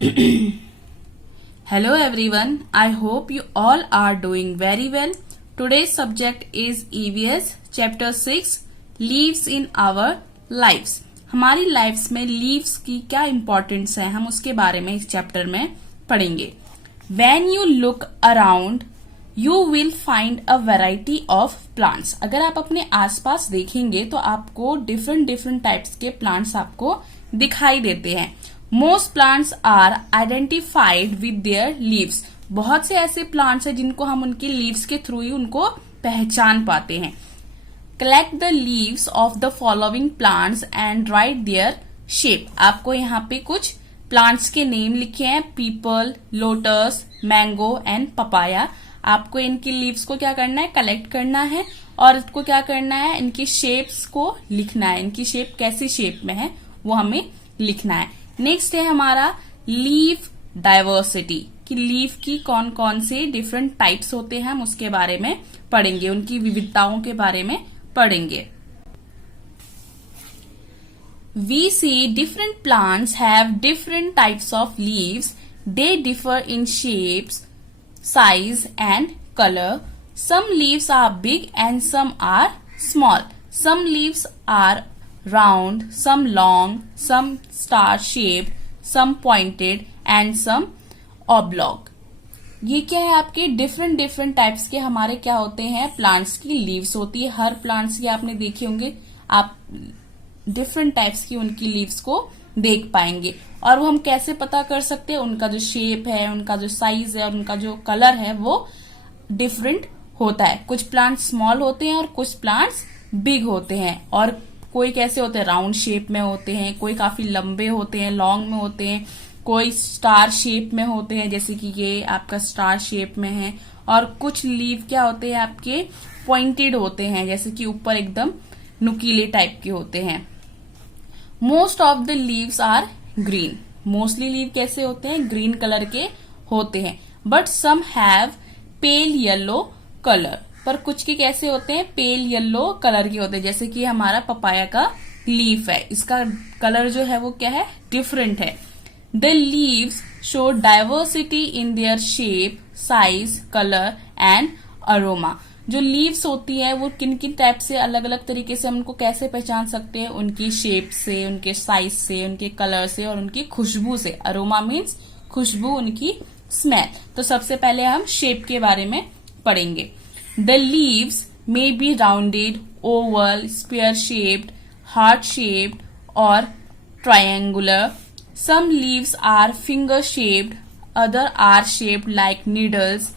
Hello everyone, I hope you all are doing very well. Today's subject is EVS Chapter 6 Leaves in Our Lives. हमारी lives में leaves की क्या importance है, हम उसके बारे में इस चैप्टर में पढ़ेंगे. When you look around, you will find a variety of plants. अगर आप अपने आसपास देखेंगे तो आपको डिफरेंट टाइप्स के प्लांट्स आपको दिखाई देते हैं. Most plants are identified with their leaves. बहुत से ऐसे प्लांट्स हैं जिनको हम उनकी लीव्स के थ्रू ही उनको पहचान पाते हैं. Collect the leaves of the following plants and right their shape. आपको यहाँ पे कुछ प्लांट्स के नेम लिखे हैं, people, lotus, mango and papaya. आपको इनकी लीव्स को क्या करना है, कलेक्ट करना है और इसको क्या करना है, इनकी शेप्स को लिखना है. इनकी शेप कैसी शेप में है वो हमें लिखना है. नेक्स्ट है हमारा लीफ डाइवर्सिटी, कि लीफ की कौन कौन से डिफरेंट टाइप्स होते हैं हम उसके बारे में पढ़ेंगे, उनकी विविधताओं के बारे में पढ़ेंगे. We see different plants have different types of leaves. They differ in shapes, size and color. Some leaves are big and some are small. Some leaves are round, some long, some star shaped, some pointed and some oblong. ये क्या है, आपके different types के हमारे क्या होते हैं, plants की लीव्स होती है. हर प्लांट्स की आपने देखे होंगे, आप डिफरेंट टाइप्स की उनकी लीव्स को देख पाएंगे. और वो हम कैसे पता कर सकते हैं, उनका जो शेप है, उनका जो साइज है और उनका जो कलर है वो डिफरेंट होता है. कुछ प्लांट्स स्मॉल होते हैं और कुछ प्लांट्स बिग होते हैं. और कोई कैसे होते हैं, राउंड शेप में होते हैं, कोई काफी लंबे होते हैं, लॉन्ग में होते हैं, कोई स्टार शेप में होते हैं जैसे कि ये आपका स्टार शेप में है. और कुछ लीव क्या होते हैं आपके पॉइंटेड होते हैं, जैसे कि ऊपर एकदम नुकीले टाइप के होते हैं. Most of the leaves are green. Mostly leave कैसे होते हैं, ग्रीन कलर के होते हैं. But some have pale yellow colour. पर कुछ के कैसे होते हैं, पेल येलो कलर के होते हैं. जैसे कि हमारा पपाया का लीफ है, इसका कलर जो है वो क्या है, डिफरेंट है. The leaves show diversity in their shape, size, colour and aroma. जो लीव्स होती है वो किन किन टाइप से, अलग अलग तरीके से हम उनको कैसे पहचान सकते हैं, उनकी शेप से, उनके साइज से, उनके कलर से और उनकी खुशबू से. अरोमा मीन्स खुशबू, उनकी स्मेल. तो सबसे पहले हम शेप के बारे में पढ़ेंगे. The leaves may be rounded, oval, spear-shaped, heart-shaped or triangular. Some leaves are finger-shaped, other are shaped like needles.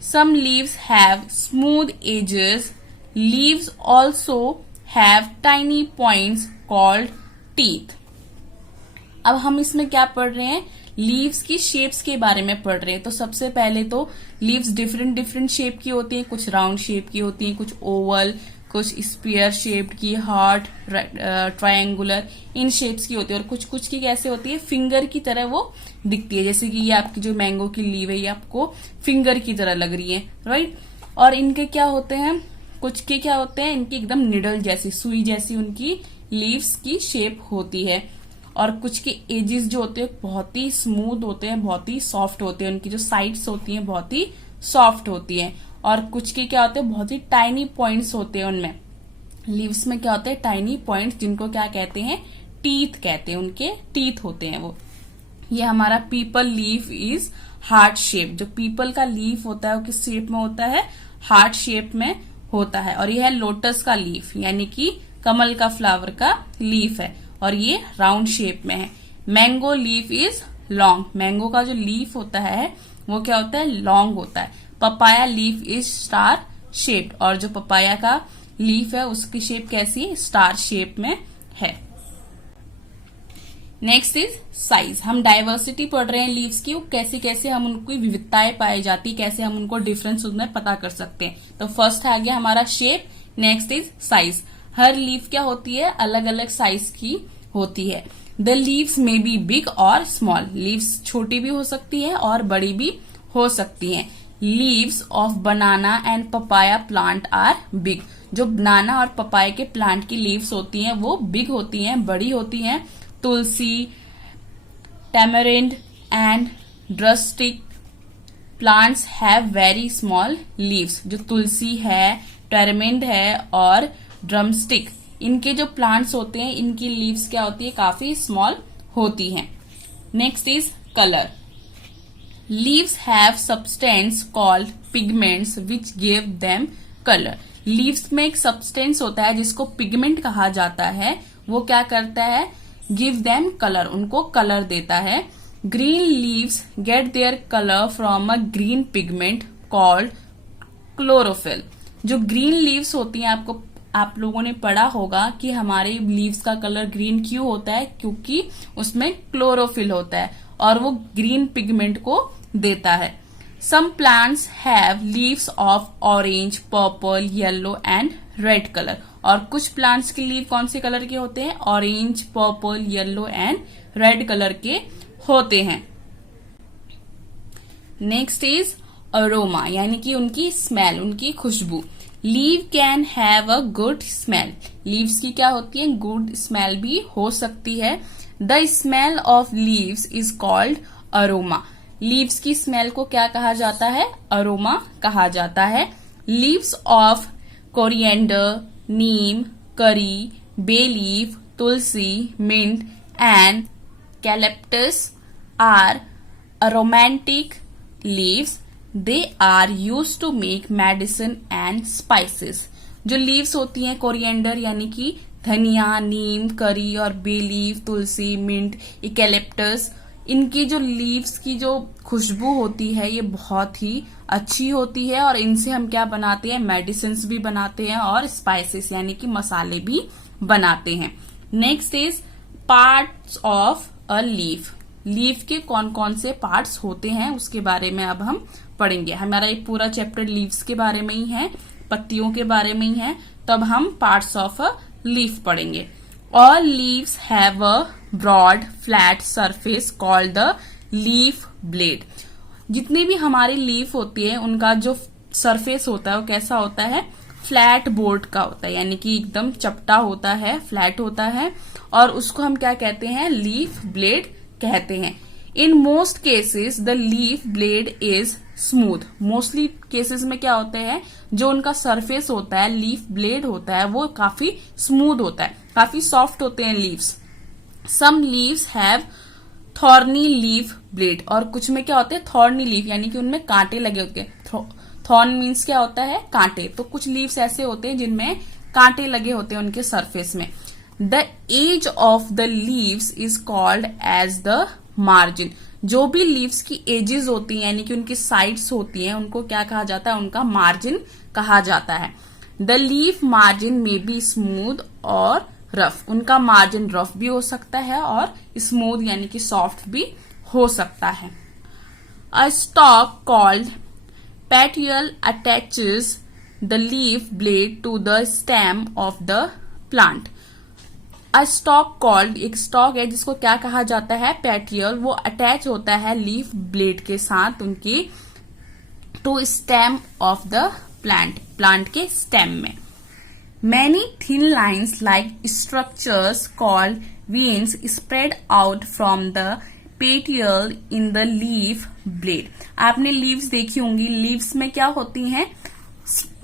Some leaves have smooth edges. Leaves also have tiny points called teeth. अब हम इसमें क्या पढ़ रहे हैं, leaves की shapes के बारे में पढ़ रहे हैं. तो सबसे पहले तो लीव्स डिफरेंट शेप की होती हैं. कुछ राउंड शेप की होती हैं, कुछ ओवल, कुछ स्पीयर शेप्ड की, हार्ट, ट्रायंगुलर, इन शेप्स की होती है. और कुछ की कैसे होती है, फिंगर की तरह वो दिखती है. जैसे कि ये आपकी जो मैंगो की लीव है ये आपको फिंगर की तरह लग रही है, राइट. और इनके क्या होते हैं, कुछ के क्या होते हैं, इनकी एकदम निडल जैसी, सुई जैसी उनकी लीव्स की शेप होती है. और कुछ के एजेस जो होते हैं बहुत ही स्मूथ होते हैं, बहुत ही सॉफ्ट होते हैं. उनकी जो साइड्स होती हैं बहुत ही सॉफ्ट होती हैं. और कुछ के क्या होते हैं, बहुत ही टाइनी पॉइंट्स होते हैं. उनमें लीव्स में क्या होते हैं, टाइनी पॉइंट्स, जिनको क्या कहते हैं, टीथ कहते हैं. उनके टीथ होते हैं वो. ये हमारा people leaf is heart shape. जो पीपल का लीफ होता है वो किस शेप में होता है, हार्ट शेप में होता है. और ये है लोटस का लीफ, यानी कि कमल का फ्लावर का लीफ है और ये राउंड शेप में है. Mango leaf is long. Mango का जो लीफ होता है वो क्या होता है, लॉन्ग होता है. Papaya leaf is star shaped. और जो पपाया का लीफ है उसकी शेप कैसी है, स्टार शेप में है. Next is size. हम डाइवर्सिटी पढ़ रहे हैं लीव्स की, कैसे कैसे हम उनकी विविधताएं पाई जाती, कैसे हम उनको डिफरेंस उनमें पता कर सकते हैं. तो फर्स्ट आ गया हमारा shape. Next is size. Her leaf क्या होती है, अलग अलग साइज की होती है. द लीव्स में बी बिग और स्मॉल. लीव्स छोटी भी हो सकती है और बड़ी भी हो सकती हैं. Leaves of banana and papaya plant are big. जो बनाना और पपाया के प्लांट की लीव्स होती हैं वो बिग होती हैं, बड़ी होती हैं. Tulsi, tamarind, and drumstick plants have very small leaves. जो तुलसी है, टेरेमिंट है और ड्रमस्टिक, इनके जो प्लांट्स होते हैं इनकी लीव्स क्या होती है, काफी स्मॉल होती हैं। Next is colour. Leaves have substance called pigments which give them colour. Leaves में एक सब्सटेंस होता है जिसको पिगमेंट कहा जाता है, वो क्या करता है, गिव देम कलर, उनको कलर देता है। Green leaves gate their colour from a green pigment called chlorophyll. जो ग्रीन लीव्स होती हैं, आप लोगों ने पढ़ा होगा कि हमारे लीव्स का कलर ग्रीन क्यों होता है, क्योंकि उसमें क्लोरोफिल होता है और वो ग्रीन पिगमेंट को देता है। Some plants have leaves of orange, purple, yellow and red colour. और कुछ प्लांट्स के लीव कौन से कलर के होते हैं, orange, purple, yellow and red colour के होते हैं। नेक्स्ट इज अरोमा, यानी कि उनकी स्मेल, उनकी खुशबू। Leave can have a good smell. Leaves की क्या होती है, गुड स्मेल भी हो सकती है। The smell of leaves is called aroma. Leaves की स्मेल को क्या कहा जाता है, अरोमा कहा जाता है। Leaves of coriander, neem, curry, bay leaf, tulsi, mint and eucalyptus are aromatic leaves. They are used to make medicine and spices. जो लीव्स होती हैं कोरिएंडर यानी कि धनिया, नीम, करी और बे लीफ, तुलसी, मिंट, इकेलिप्टस, इनकी जो लीव्स की जो खुशबू होती है ये बहुत ही अच्छी होती है और इनसे हम क्या बनाते हैं, मेडिसिन भी बनाते हैं और स्पाइसेस यानी कि मसाले भी बनाते हैं। Next is parts of a leaf. Leaf के कौन कौन से पार्ट्स होते हैं उसके बारे में अब हम पढ़ेंगे। हमारा एक पूरा चैप्टर लीव्स के बारे में ही है, पत्तियों के बारे में ही है, तो अब हम पार्ट्स ऑफ अ लीफ पढ़ेंगे। All leaves have a broad flat surface called the leaf blade. जितनी भी हमारी लीफ होती है उनका जो सरफेस होता है वो कैसा होता है, फ्लैट बोर्ड का होता है, यानी कि एकदम चपटा होता है, फ्लैट होता है और उसको हम क्या कहते हैं, लीफ ब्लेड कहते हैं। In most cases the leaf blade is smooth. Mostly cases में क्या होते हैं, जो उनका सरफेस होता है, लीफ ब्लेड होता है, वो काफी स्मूथ होता है, काफी सॉफ्ट होते हैं leaves. Some leaves have thorny leaf blade, और कुछ में क्या होते हैं, थॉर्नी लीफ, यानी कि उनमें कांटे लगे होते हैं। थॉर्न मीन्स क्या होता है, कांटे। तो कुछ लीव्स ऐसे होते हैं जिनमें कांटे लगे होते हैं उनके सरफेस में। The edge of the leaves is called as the margin. जो भी लीव्स की एजेस होती हैं यानी कि उनकी साइड्स होती हैं उनको क्या कहा जाता है, उनका मार्जिन कहा जाता है। द लीफ मार्जिन में बी स्मूथ और रफ। उनका मार्जिन रफ भी हो सकता है और स्मूथ यानी कि सॉफ्ट भी हो सकता है। A stalk called petiole attaches the leaf blade to the stem of the plant. A stalk called, एक स्टॉक है जिसको क्या कहा जाता है, पेटियल, वो अटैच होता है लीफ ब्लेड के साथ उनकी to stem of the plant, plant के स्टेम में। Many thin lines like structures called veins spread out from the petiole in the leaf blade. आपने लीव्स देखी होंगी, लीव्स में क्या होती हैं,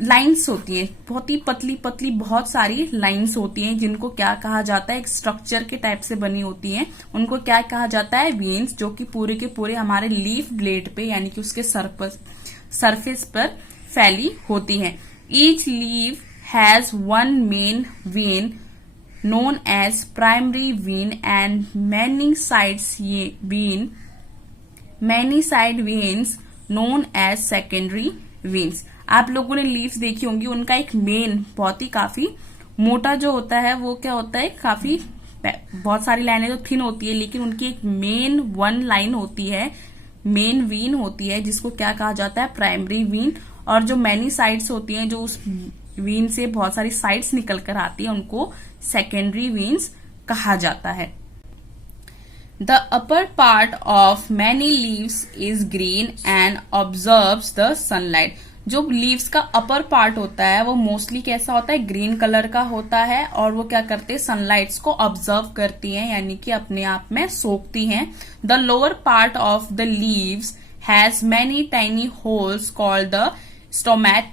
लाइन्स होती हैं, बहुत ही पतली पतली बहुत सारी लाइन्स होती हैं जिनको क्या कहा जाता है, एक स्ट्रक्चर के टाइप से बनी होती हैं, उनको क्या कहा जाता है, वेन्स, जो कि पूरे के पूरे हमारे लीफ ब्लेड पे यानी कि उसके सरफेस पर फैली होती हैं। Each leaf has one main vein known as primary vein and many side veins known as secondary veins। आप लोगों ने लीव्स देखी होंगी, उनका एक मेन बहुत ही काफी मोटा जो होता है वो क्या होता है, काफी बहुत सारी लाइनें जो थिन होती है लेकिन उनकी एक मेन वन लाइन होती है, मेन वीन होती है जिसको क्या कहा जाता है, प्राइमरी वीन। और जो मैनी साइड्स होती हैं, जो उस वीन से बहुत सारी साइड्स निकल कर आती है, उनको सेकेंडरी वीन्स कहा जाता है। The upper part of many leaves is green and observes the sunlight. जो लीव्स का अपर पार्ट होता है वो मोस्टली कैसा होता है, ग्रीन कलर का होता है, और वो क्या करते हैं, सनलाइट्स को ऑब्जर्व करती हैं, यानी कि अपने आप में सोखती हैं. The lower part of the leaves has many tiny holes called the stomata.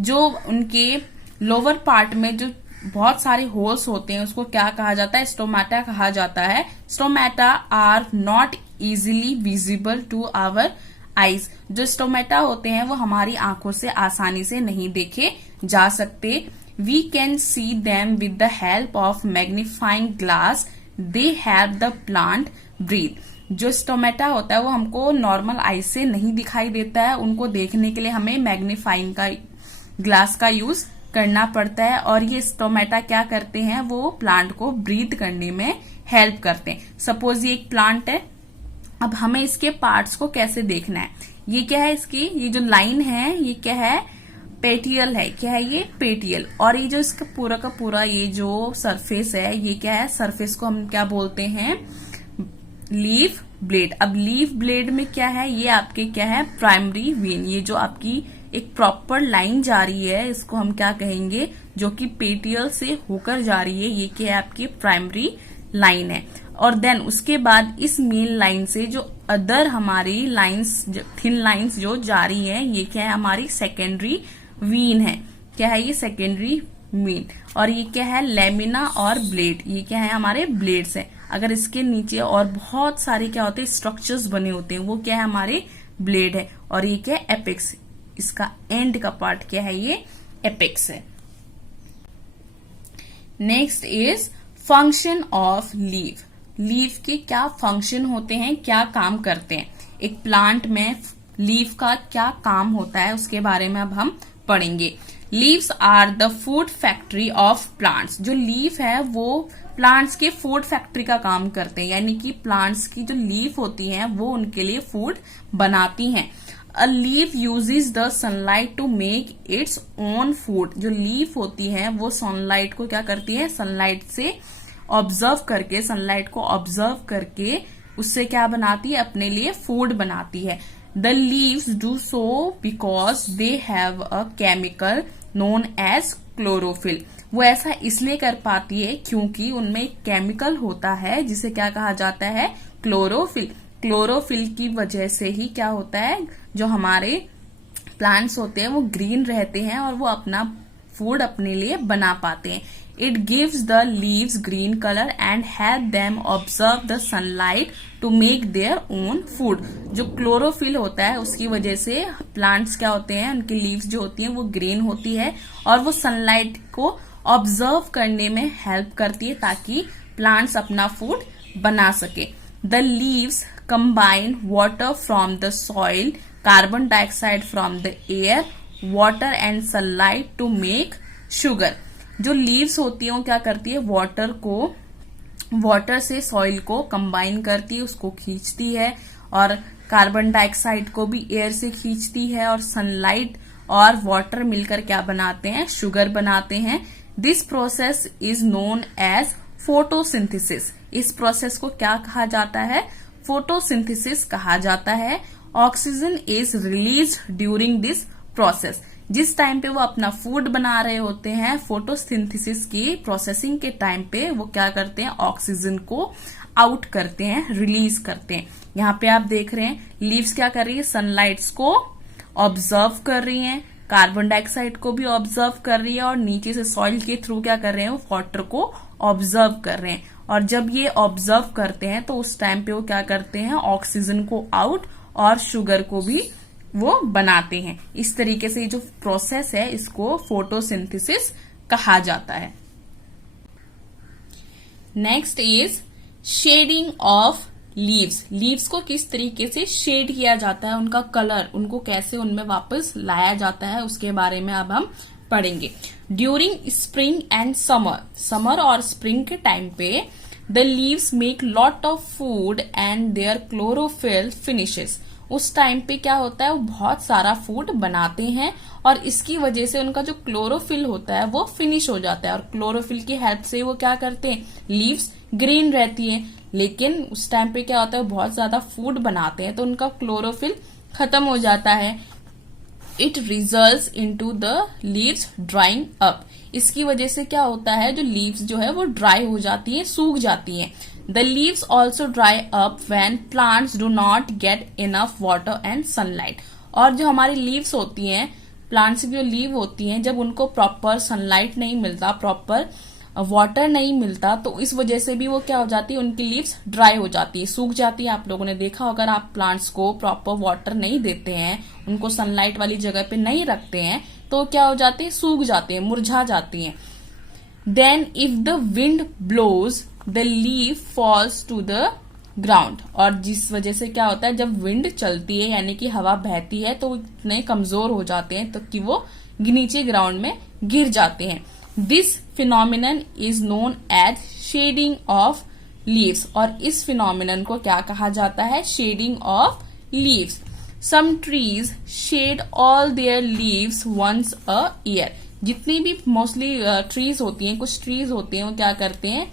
जो उनके लोअर पार्ट में जो बहुत सारे होल्स होते हैं उसको क्या कहा जाता है, स्टोमेटा कहा जाता है. Stomata are not easily visible to our eyes. जो स्टोमेटा होते हैं वो हमारी आंखों से आसानी से नहीं देखे जा सकते. We can see them with the help of magnifying glass. They have the plant breathe. जो स्टोमेटा होता है वो हमको नॉर्मल आई से नहीं दिखाई देता है, उनको देखने के लिए हमें मैग्नीफाइंग का ग्लास का यूज करना पड़ता है. और ये स्टोमेटा क्या करते हैं, वो प्लांट को ब्रीथ करने में हेल्प करते हैं. सपोज ये एक प्लांट है, अब हमें इसके पार्ट्स को कैसे देखना है. ये क्या है, इसकी ये जो लाइन है ये क्या है, पेटियल है. क्या है ये, पेटियल. और ये जो इसका पूरा का पूरा ये जो सरफेस है ये क्या है, सरफेस को हम क्या बोलते हैं, लीफ ब्लेड. अब लीफ ब्लेड में क्या है, ये आपके क्या है, प्राइमरी वेन. ये जो आपकी एक प्रॉपर लाइन जा रही है इसको हम क्या कहेंगे, जो कि पेटियल से होकर जा रही है, ये क्या है, आपकी प्राइमरी लाइन है. और देन उसके बाद इस मेन लाइन से जो अदर हमारी लाइंस, थिन लाइंस जो जा रही है, ये क्या है, हमारी सेकेंडरी वीन है. क्या है ये, सेकेंडरी वीन. और ये क्या है, लेमिना और ब्लेड. ये क्या है, हमारे ब्लेड्स है. अगर इसके नीचे और बहुत सारे क्या होते हैं, स्ट्रक्चर्स बने होते हैं, वो क्या है, हमारे ब्लेड है. और ये क्या है, एपेक्स. इसका एंड का पार्ट क्या है, ये एपेक्स है. Next is function of leave. Leave के क्या फंक्शन होते हैं, क्या काम करते हैं. एक प्लांट में लीव का क्या काम होता है उसके बारे में अब हम पढ़ेंगे. Leaves are the food factory of plants. जो लीफ है वो प्लांट्स के फूड फैक्ट्री का काम करते हैं, यानी कि प्लांट्स की जो लीफ होती हैं वो उनके लिए फूड बनाती हैं. A leaf uses the sunlight to make its own food. जो लीफ होती है वो सनलाइट को क्या करती है, सनलाइट से ऑब्जर्व करके, सनलाइट को ऑब्जर्व करके उससे क्या बनाती है, अपने लिए फूड बनाती है. The leaves do so because they have a chemical known as chlorophyll. वो ऐसा इसलिए कर पाती है क्योंकि उनमें एक केमिकल होता है जिसे क्या कहा जाता है, क्लोरोफिल. क्लोरोफिल की वजह से ही क्या होता है, जो हमारे प्लांट्स होते हैं वो ग्रीन रहते हैं और वो अपना फूड अपने लिए बना पाते हैं. It gives the leaves green colour and help them observe the sunlight to make their own food. जो क्लोरोफिल होता है उसकी वजह से प्लांट्स क्या होते हैं, उनकी लीव्स जो होती हैं वो ग्रीन होती है और वो सनलाइट को ऑब्जर्व करने में हेल्प करती है ताकि प्लांट्स अपना फूड बना सके. The leaves combine water from the soil, carbon dioxide from the air, water and sunlight to make sugar. जो लीव्स होती हैं वो क्या करती है, वाटर से सॉइल को कंबाइन करती है, उसको खींचती है, और कार्बन डाइऑक्साइड को भी एयर से खींचती है, और सनलाइट और वाटर मिलकर क्या बनाते हैं, शुगर बनाते हैं. This process is known as photosynthesis. इस प्रोसेस को क्या कहा जाता है, फोटोसिंथेसिस कहा जाता है. Oxygen is release during this process. जिस टाइम पे वो अपना फूड बना रहे होते हैं, फोटोसिंथेसिस की प्रोसेसिंग के टाइम पे वो क्या करते हैं, ऑक्सीजन को आउट करते हैं, रिलीज करते हैं. यहाँ पे आप देख रहे हैं लीव्स क्या कर रही है, सनलाइट्स को ऑब्जर्व कर रही हैं, कार्बन डाइऑक्साइड को भी ऑब्जर्व कर रही है, और नीचे से सॉइल के थ्रू क्या कर रहे हैं, वो वाटर को ऑब्जर्व कर रहे हैं. और जब ये ऑब्जर्व करते हैं तो उस टाइम पे वो क्या करते हैं, ऑक्सीजन को आउट और शुगर को भी वो बनाते हैं. इस तरीके से ये जो प्रोसेस है इसको फोटोसिंथेसिस कहा जाता है. Next is shading of leaves. Leaves को किस तरीके से शेड किया जाता है, उनका कलर, उनको कैसे उनमें वापस लाया जाता है, उसके बारे में अब हम पढ़ेंगे. ड्यूरिंग स्प्रिंग एंड समर और स्प्रिंग के टाइम पे the leaves make lot of food and their chlorophyll finishes. उस टाइम पे क्या होता है, वो बहुत सारा फूड बनाते हैं और इसकी वजह से उनका जो क्लोरोफिल होता है वो फिनिश हो जाता है, और क्लोरोफिल की हेल्प से वो क्या करते हैं, लीव्स ग्रीन रहती है. लेकिन उस टाइम पे क्या होता है, बहुत ज्यादा फूड बनाते हैं तो उनका क्लोरोफिल खत्म हो जाता है. It results into the leaves drawing up. इसकी वजह से क्या होता है, जो लीव्स जो है वो ड्राई हो जाती है, सूख जाती हैं। The leaves also dry up when plants do not get enough water and sunlight. और जो हमारी लीव्स होती हैं, प्लांट्स की जो लीव होती हैं, जब उनको प्रॉपर सनलाइट नहीं मिलता, प्रॉपर वाटर नहीं मिलता, तो इस वजह से भी वो क्या हो जाती है, उनकी लीव्स ड्राई हो जाती है, सूख जाती है। आप लोगों ने देखा, अगर आप प्लांट्स को प्रॉपर वाटर नहीं देते हैं, उनको सनलाइट वाली जगह पे नहीं रखते हैं, तो क्या हो जाते हैं, सूख जाते हैं, मुरझा जाती हैं। Then if the wind blows the leaf falls to the ground. और जिस वजह से क्या होता है, जब विंड चलती है यानी कि हवा बहती है, तो इतने कमजोर हो जाते हैं तो कि वो नीचे ग्राउंड में गिर जाते हैं। This phenomenon is known as shedding of leaves. और इस फिनोमिनन को क्या कहा जाता है, shedding of leaves. Some trees shed all their leaves once a year. जितनी भी मोस्टली ट्रीज होती हैं, कुछ ट्रीज होते हैं, वो क्या करते हैं,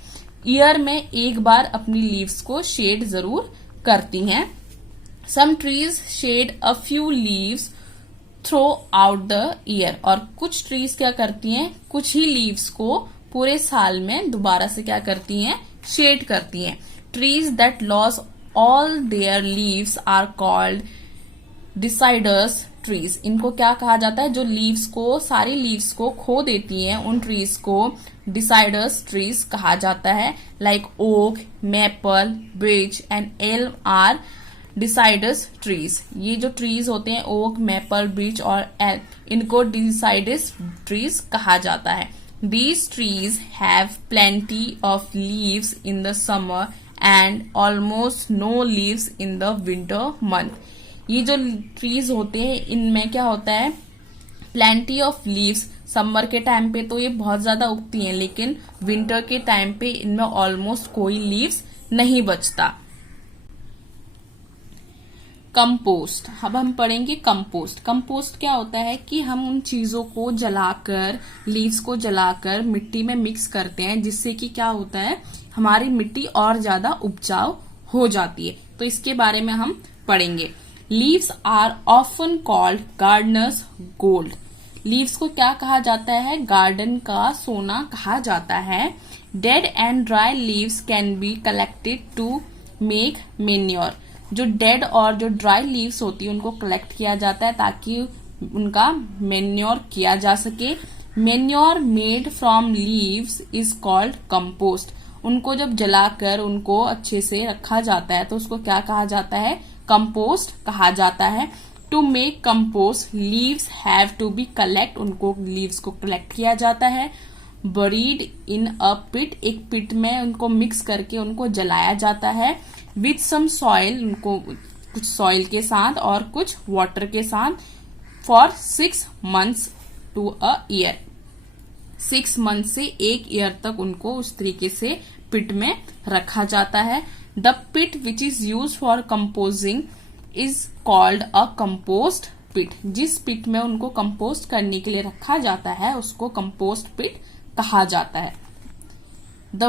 ईयर में एक बार अपनी लीव्स को शेड जरूर करती हैं। Some trees shed a few leaves throughout the year. और कुछ ट्रीज क्या करती हैं, कुछ ही लीव्स को पूरे साल में दोबारा से क्या करती हैं, शेड करती हैं। Trees that lose all their leaves are called deciduous trees. इनको क्या कहा जाता है, जो लीव्स को, सारी लीव्स को खो देती हैं, उन ट्रीज को डिसाइडर्स ट्रीज कहा जाता है। Like oak, maple, birch and elm are deciduous trees. ये जो ट्रीज होते हैं, ओक, मेपल, birch और elm, इनको डिसाइडर्स ट्रीज कहा जाता है। These trees have plenty of leaves in the summer and almost no leaves in the winter month. ये जो ट्रीज होते हैं, इनमें क्या होता है, प्लेंटी ऑफ लीव्स। समर के टाइम पे तो ये बहुत ज्यादा उगती हैं, लेकिन विंटर के टाइम पे इनमें ऑलमोस्ट कोई लीव्स नहीं बचता। कंपोस्ट। अब हम पढ़ेंगे कंपोस्ट। कंपोस्ट क्या होता है कि हम उन चीजों को जलाकर, लीव्स को जलाकर मिट्टी में मिक्स करते हैं, जिससे कि क्या होता है, हमारी मिट्टी और ज्यादा उपजाऊ हो जाती है। तो इसके बारे में हम पढ़ेंगे। Leaves are often called gardener's gold. Leaves को क्या कहा जाता है, गार्डन का सोना कहा जाता है। Dead and dry leaves can be collected to make manure. जो डेड और जो ड्राई लीव्स होती है, उनको कलेक्ट किया जाता है ताकि उनका मेन्योर किया जा सके। Manure made from leaves is called compost. उनको जब जलाकर उनको अच्छे से रखा जाता है, तो उसको क्या कहा जाता है, कंपोस्ट कहा जाता है। To make compost leaves have to be collect. उनको लीव्स को कलेक्ट किया जाता है। Buried in a pit. एक पिट में उनको मिक्स करके उनको जलाया जाता है। With some soil. उनको कुछ सॉइल के साथ और कुछ वाटर के साथ। For 6 months to a year. 6 months से 1 ईयर तक उनको उस तरीके से पिट में रखा जाता है। The pit which is use for composing is called a compost pit. जिस पिट में उनको कंपोस्ट करने के लिए रखा जाता है, उसको कंपोस्ट पिट कहा जाता है। The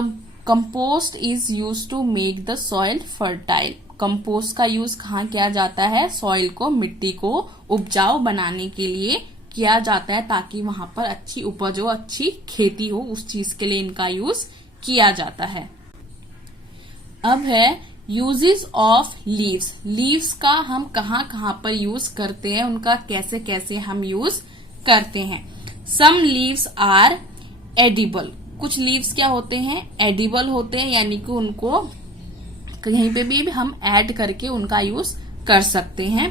compost is use to make the soil fertile. Compost का यूज कहाँ किया जाता है, सॉइल को, मिट्टी को उपजाऊ बनाने के लिए किया जाता है, ताकि वहां पर अच्छी उपज हो, अच्छी खेती हो, उस चीज के लिए इनका यूज किया जाता है। अब है यूजेस ऑफ लीव्स। लीव्स का हम कहाँ कहाँ पर यूज करते हैं, उनका कैसे कैसे हम यूज करते हैं। Some leaves are edible. कुछ लीव्स क्या होते हैं, एडिबल होते हैं, यानी कि उनको कहीं पे भी हम ऐड करके उनका यूज कर सकते हैं।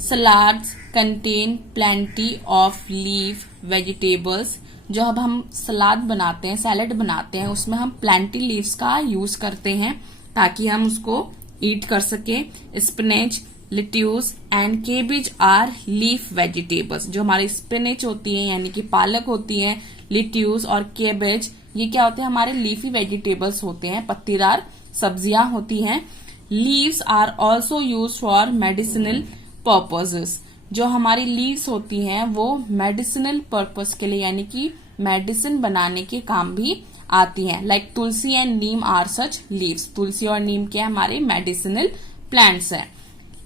Salads contain plenty of leaf vegetables. जो अब हम सलाद बनाते हैं, सैलेड बनाते हैं, उसमें हम प्लेंटी लीव्स का यूज करते हैं ताकि हम उसको ईट कर सके। Spinach, lettuce and cabbage are leaf vegetables. जो हमारी स्पिनेच होती है यानी कि पालक होती है, लिट्यूस और केबेज, ये क्या होते हैं, हमारे लीफी वेजिटेबल्स होते हैं, पत्तीदार सब्जियां होती हैं। Leaves are also use for medicinal purposes. जो हमारी लीव्स होती हैं वो मेडिसिनल पर्पस के लिए, यानी कि मेडिसिन बनाने के काम भी आती हैं। Like tulsi and neem are such leaves. तुलसी और नीम के हमारे मेडिसिनल प्लांट्स हैं।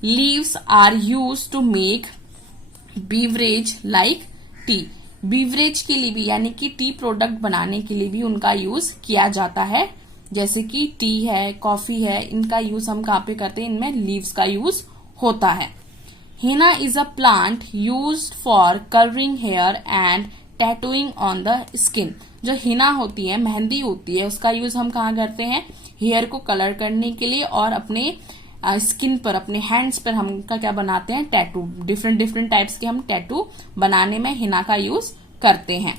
Leaves are use to make beverage like tea, beverage के लिए भी यानी कि टी प्रोडक्ट बनाने के लिए भी उनका यूज किया जाता है, जैसे कि टी है, कॉफी है, इनका यूज हम कहाँ पे करते हैं, इनमें लीव्स का यूज होता है। Henna is a plant used for colouring hair and tattooing on the skin. जो हिना होती है, मेहंदी होती है, उसका यूज हम कहाँ करते हैं, हेयर को कलर करने के लिए और अपने स्किन पर, अपने हैंड्स पर हम का क्या बनाते हैं, टैटू, डिफरेंट डिफरेंट टाइप्स के हम टैटू बनाने में हिना का यूज करते हैं।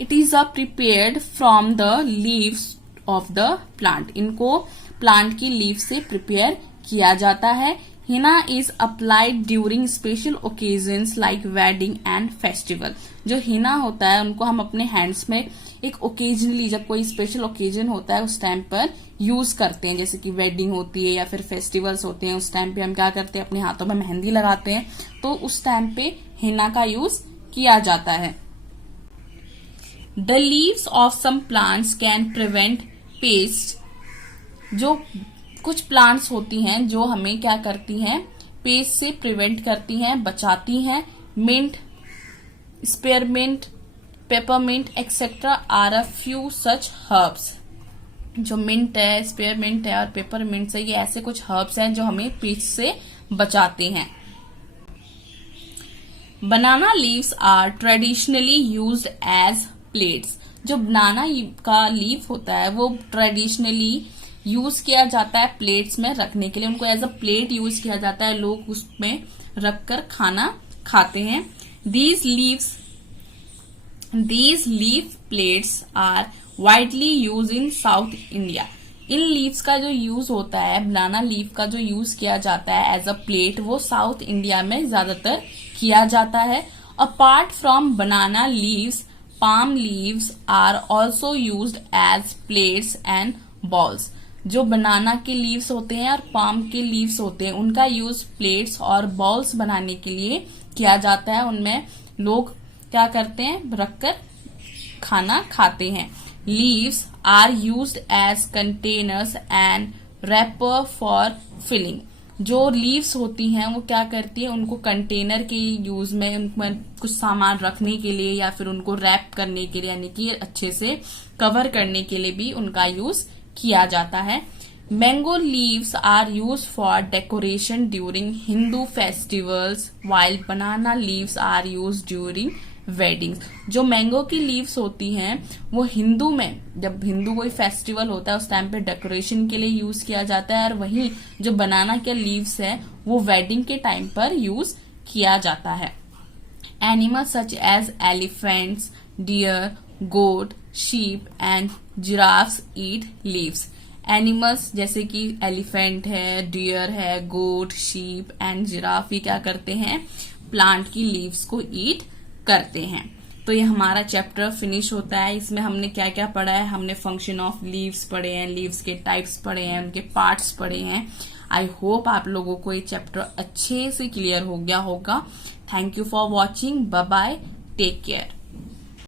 It is a prepared from the leaves of the plant, इनको प्लांट की लीव से प्रिपेयर किया जाता है। Henna is applied during special occasions like wedding and festival. जो हिना होता है उनको हम अपने हैंड्स में एक ओकेजनली, जब कोई स्पेशल ओकेजन होता है उस टाइम पर यूज करते हैं, जैसे कि वेडिंग होती है या फिर फेस्टिवल्स होते हैं, उस टाइम पे हम क्या करते हैं, अपने हाथों में मेहंदी लगाते हैं, तो उस टाइम पे हिना का यूज किया जाता है। The leaves of some plants can prevent pest. जो कुछ प्लांट्स होती हैं जो हमें क्या करती हैं, पेस्ट से प्रिवेंट करती हैं, बचाती हैं। Mint, spearmint, peppermint etcetera are a few such herbs. जो मिंट है, स्पेयरमिंट है और पेपरमिंट है, ये ऐसे कुछ हर्ब्स हैं जो हमें पेस्ट से बचाते हैं। Banana leaves are traditionally used as plates. जो बनाना का लीफ होता है वो ट्रेडिशनली यूज किया जाता है प्लेट्स में रखने के लिए, उनको एज अ प्लेट यूज किया जाता है, लोग उसमें रखकर खाना खाते हैं। These leaf plates are widely use in South India. इन लीव्स का जो यूज होता है, बनाना लीफ का जो यूज किया जाता है एज अ प्लेट, वो साउथ इंडिया में ज्यादातर किया जाता है। Apart from banana leaves, palm leaves are also used as plates and balls। जो बनाना के लीव्स होते हैं और पाम के लीव्स होते हैं, उनका यूज प्लेट्स और बॉल्स बनाने के लिए किया जाता है। उनमें लोग क्या करते हैं, रखकर खाना खाते हैं। Leaves are used as containers and wrapper for filling. जो लीव्स होती हैं वो क्या करती है, उनको कंटेनर के यूज में, उनमें कुछ सामान रखने के लिए या फिर उनको रैप करने के लिए, यानी कि अच्छे से कवर करने के लिए भी उनका यूज किया जाता है। Mango leaves are use for decoration during Hindu festivals, while banana leaves are use during weddings. जो मैंगो की लीव्स होती हैं वो हिंदू में, जब हिंदू कोई फेस्टिवल होता है उस टाइम पे डेकोरेशन के लिए यूज किया जाता है, और वहीं जो बनाना के लीव्स है वो वेडिंग के टाइम पर यूज किया जाता है। Animals such as elephants, deer, goat, sheep and giraffes eat leaves. Animals जैसे कि एलिफेंट है, डियर है, गोट, शीप एंड जिराफ, ये क्या करते हैं, प्लांट की लीव्स को ईट करते हैं। तो ये हमारा चैप्टर फिनिश होता है। इसमें हमने क्या क्या पढ़ा है, हमने फंक्शन ऑफ लीव्स पढ़े हैं, लीव्स के टाइप्स पढ़े हैं, उनके पार्ट्स पढ़े हैं। आई होप आप लोगों को ये चैप्टर अच्छे से क्लियर हो गया होगा। Thank you for watching. Bye bye, take care.